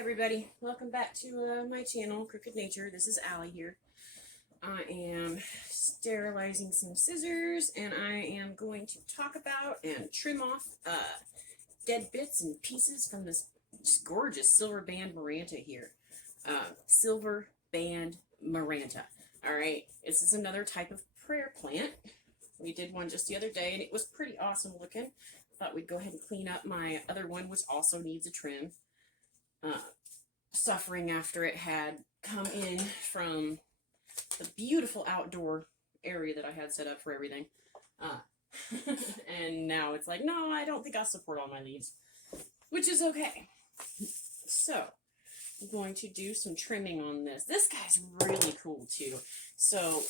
everybody, welcome back to my channel, Crooked Nature. This is Allie here. I am sterilizing some scissors, and I am going to talk about and trim off dead bits and pieces from this just gorgeous silver band Maranta here. Silver band Maranta. Alright, this is another type of prayer plant. We did one just the other day, and it was pretty awesome looking. Thought we'd go ahead and clean up my other one, which also needs a trim. Suffering after it had come in from the beautiful outdoor area that I had set up for everything. And now it's like, no, I don't think I'll support all my leaves, which is okay. So I'm going to do some trimming on this. This guy's really cool too. So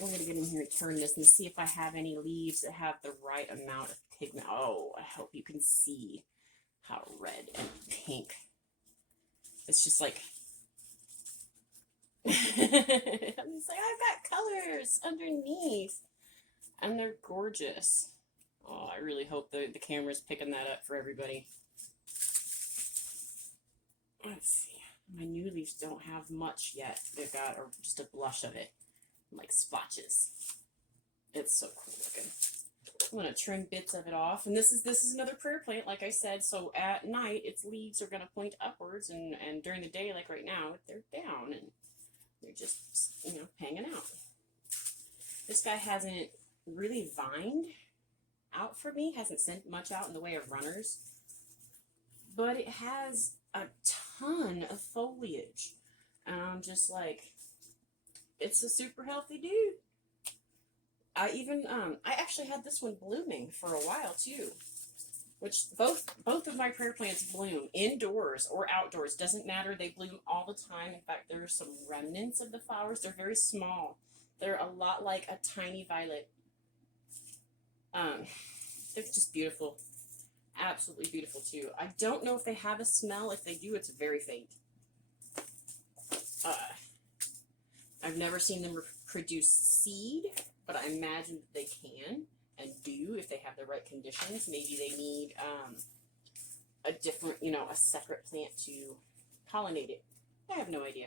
I'm going to get in here and turn this and see if I have any leaves that have the right amount of pigment. Oh, I hope you can see how red and pink. It's just like, it's like, I've got colors underneath, and they're gorgeous. Oh, I really hope the camera's picking that up for everybody. Let's see. My new leaves don't have much yet. They've got just a blush of it, like splotches. It's so cool looking. I'm going to trim bits of it off, and this is another prayer plant, like I said. So at night, its leaves are going to point upwards, and during the day, like right now, they're down, and they're just, you know, hanging out. This guy hasn't really vined out for me, hasn't sent much out in the way of runners, but it has a ton of foliage, and I'm just like, it's a super healthy dude. I actually had this one blooming for a while too, which both of my prayer plants bloom indoors or outdoors. Doesn't matter. They bloom all the time. In fact, there are some remnants of the flowers. They're very small. They're a lot like a tiny violet. They're just beautiful. Absolutely beautiful too. I don't know if they have a smell. If they do, it's very faint. I've never seen them produce seed, but I imagine that they can and do if they have the right conditions. Maybe they need a different, a separate plant to pollinate it. I have no idea.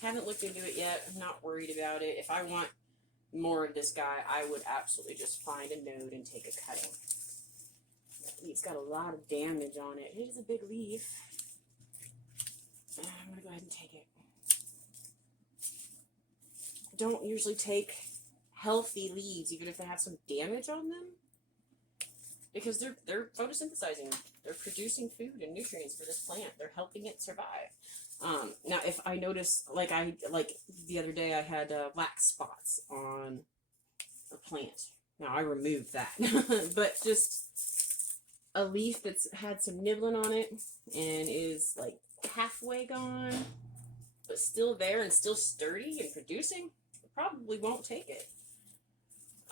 Haven't looked into it yet. I'm not worried about it. If I want more of this guy, I would absolutely just find a node and take a cutting. That leaf's got a lot of damage on it. It is a big leaf. I'm going to go ahead and take it. Don't usually take healthy leaves, even if they have some damage on them, because they're photosynthesizing. They're producing food and nutrients for this plant. They're helping it survive. Now, if I notice, like the other day, I had black spots on a plant. Now I removed that, but just a leaf that's had some nibbling on it and is like halfway gone, but still there and still sturdy and producing, probably won't take it.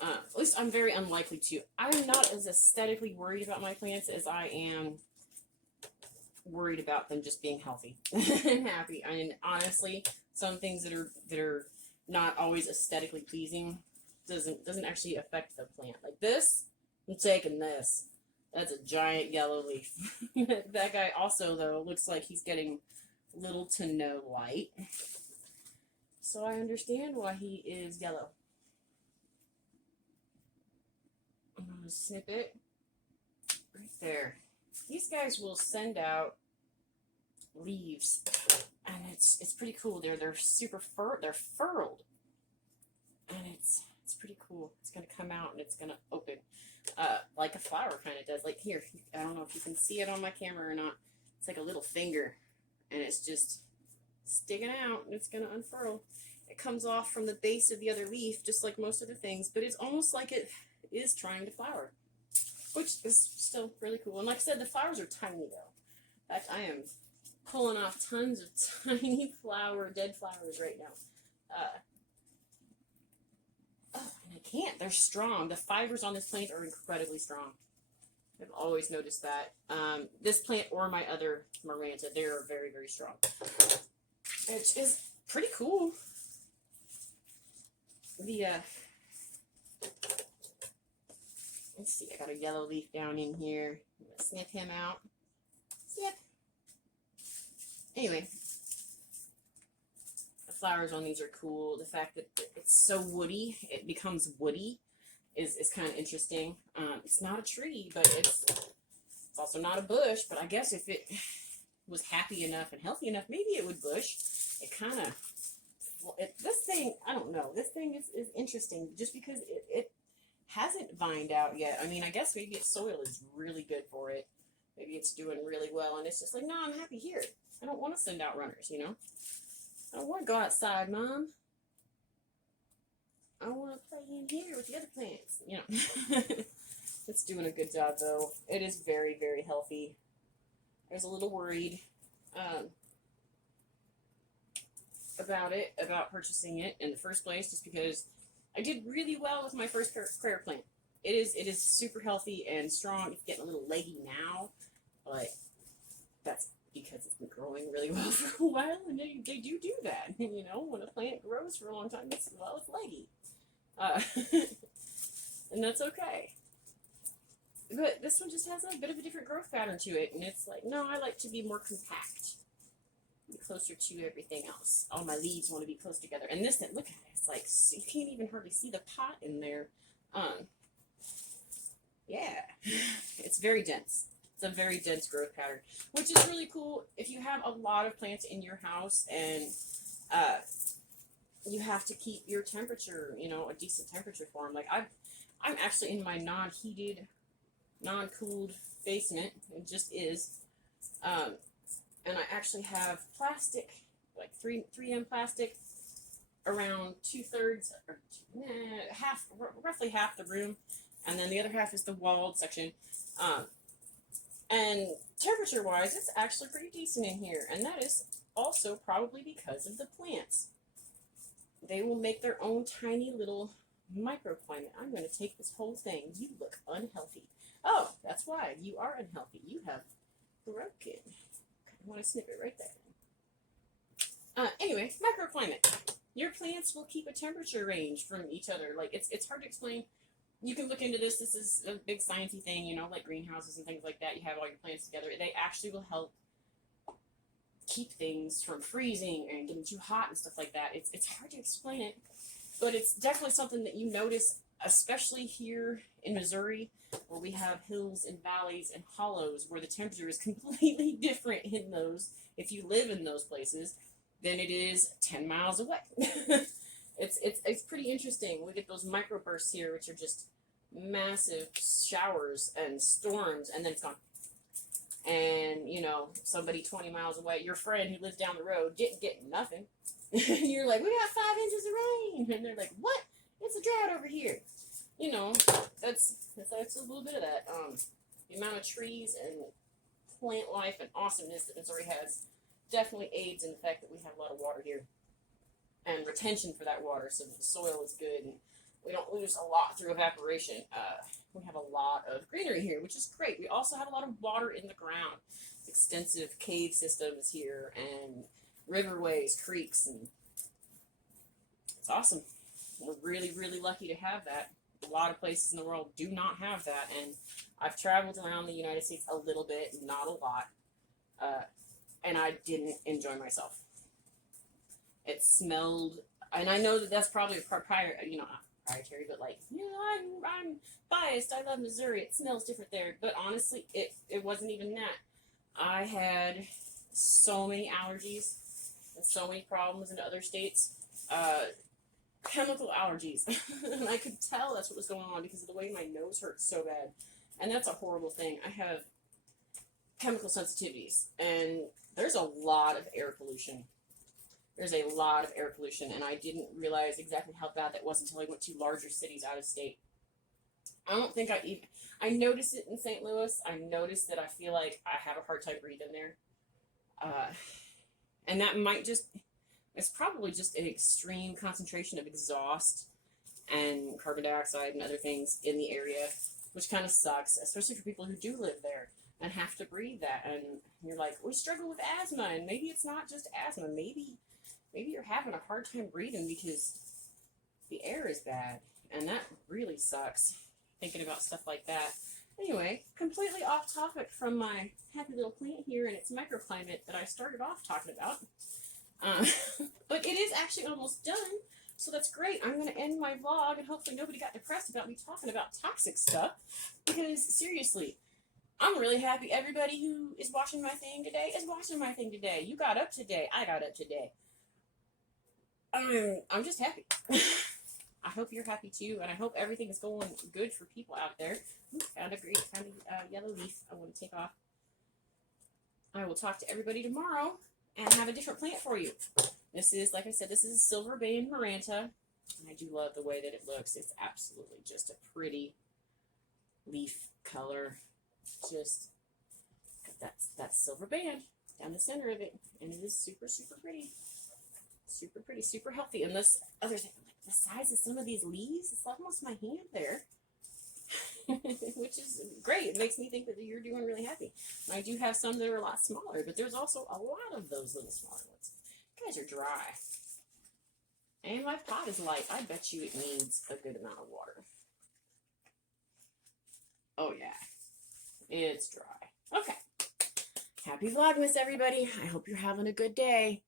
At least I'm very unlikely to. I'm not as aesthetically worried about my plants as I am worried about them just being healthy and happy. I mean, honestly, some things that are not always aesthetically pleasing doesn't actually affect the plant. Like this, I'm taking this. That's a giant yellow leaf. That guy also, though, looks like he's getting little to no light. So I understand why he is yellow. I'm going to snip it right there. These guys will send out leaves, and it's pretty cool. They're super they're furled, and it's pretty cool. It's going to come out and it's going to open like a flower kind of does. Like here, I don't know if you can see it on my camera or not. It's like a little finger, and it's just sticking out, and it's going to unfurl. It comes off from the base of the other leaf, just like most other things, but it's almost like it is trying to flower, which is still really cool. And like I said, the flowers are tiny, though. In fact, I am pulling off tons of tiny dead flowers right now. And I can't. They're strong. The fibers on this plant are incredibly strong. I've always noticed that. This plant or my other Maranta, they're very, very strong. Which is pretty cool. Let's see, I got a yellow leaf down in here. I'm going to snip him out. Snip. Anyway, the flowers on these are cool. The fact that it's so woody, it becomes woody, is kind of interesting. It's not a tree, but it's also not a bush. But I guess if it was happy enough and healthy enough, maybe it would bush. It kind of, this thing, I don't know. This thing is interesting just because it hasn't vined out yet. I mean, I guess maybe its soil is really good for it. Maybe it's doing really well, and it's just like, no, I'm happy here. I don't want to send out runners, you know? I don't want to go outside, Mom. I want to play in here with the other plants, you know? It's doing a good job, though. It is very, very healthy. I was a little worried about purchasing it in the first place, just because I did really well with my first prayer plant. It is super healthy and strong. It's getting a little leggy now, but that's because it's been growing really well for a while, and they do that. You know, when a plant grows for a long time, it's leggy. And that's okay. But this one just has a bit of a different growth pattern to it, and it's like, no, I like to be more compact, be closer to everything else. All my leaves want to be close together. And this, look at it, it's like, you can't even hardly see the pot in there. Yeah, it's very dense. It's a very dense growth pattern, which is really cool if you have a lot of plants in your house and you have to keep your temperature, you know, a decent temperature for them. Like I'm actually in my non-heated, non-cooled basement. It just is. And I actually have plastic, like 3M plastic, around 2/3 or half, roughly half the room, and then the other half is the walled section. And temperature-wise, it's actually pretty decent in here, and that is also probably because of the plants. They will make their own tiny little microclimate. I'm going to take this whole thing. You look unhealthy. Oh, that's why. You are unhealthy. You have broken. I want to snip it right there. Anyway, microclimate. Your plants will keep a temperature range from each other. Like, it's hard to explain. You can look into this. This is a big sciencey thing, you know, like greenhouses and things like that. You have all your plants together. They actually will help keep things from freezing and getting too hot and stuff like that. It's hard to explain it, but it's definitely something that you notice, especially here in Missouri, where we have hills and valleys and hollows where the temperature is completely different in those, if you live in those places, than it is 10 miles away. It's pretty interesting. We get those microbursts here, which are just massive showers and storms, and then it's gone. And, you know, somebody 20 miles away, your friend who lives down the road, get nothing. And you're like, we got 5 inches of rain. And they're like, what? It's a drought over here. You know, that's a little bit of that. The amount of trees and plant life and awesomeness that Missouri has definitely aids in the fact that we have a lot of water here. And retention for that water, so that the soil is good and we don't lose a lot through evaporation. We have a lot of greenery here, which is great. We also have a lot of water in the ground. Extensive cave systems here and riverways, creeks, and it's awesome. We're really, really lucky to have that. A lot of places in the world do not have that, and I've traveled around the United States a little bit, not a lot, and I didn't enjoy myself. It smelled, and I know that that's probably not proprietary, but like, you know, I'm biased. I love Missouri. It smells different there, but honestly, it wasn't even that. I had so many allergies and so many problems in other states, chemical allergies, and I could tell that's what was going on because of the way my nose hurt so bad, and that's a horrible thing. I have chemical sensitivities, and there's a lot of air pollution. There's a lot of air pollution, and I didn't realize exactly how bad that was until I went to larger cities out of state. I don't think I noticed it in St. Louis. I noticed that I feel like I have a hard time breathing there. And that it's probably just an extreme concentration of exhaust and carbon dioxide and other things in the area, which kind of sucks, especially for people who do live there and have to breathe that. And you're like, we struggle with asthma, and maybe it's not just asthma. Maybe you're having a hard time breathing because the air is bad, and that really sucks, thinking about stuff like that. Anyway, completely off topic from my happy little plant here and its microclimate that I started off talking about. But it is actually almost done, so that's great. I'm going to end my vlog, and hopefully nobody got depressed about me talking about toxic stuff, because seriously, I'm really happy everybody who is watching my thing today is watching my thing today. You got up today. I got up today. I'm just happy. I hope you're happy too, and I hope everything is going good for people out there. Ooh, found a great kind of yellow leaf I want to take off. I will talk to everybody tomorrow and have a different plant for you. This is, like I said, this is Silver Bane Maranta, and I do love the way that it looks. It's absolutely just a pretty leaf color. Just that's silver band down the center of it, and it is super, super pretty. Super pretty, super healthy. And this other thing, like the size of some of these leaves, it's almost my hand there. Which is great. It makes me think that you're doing really happy. And I do have some that are a lot smaller, but there's also a lot of those little smaller ones. You guys are dry. And my pot is light. I bet you it needs a good amount of water. Oh yeah. It's dry. Okay. Happy Vlogmas, everybody. I hope you're having a good day.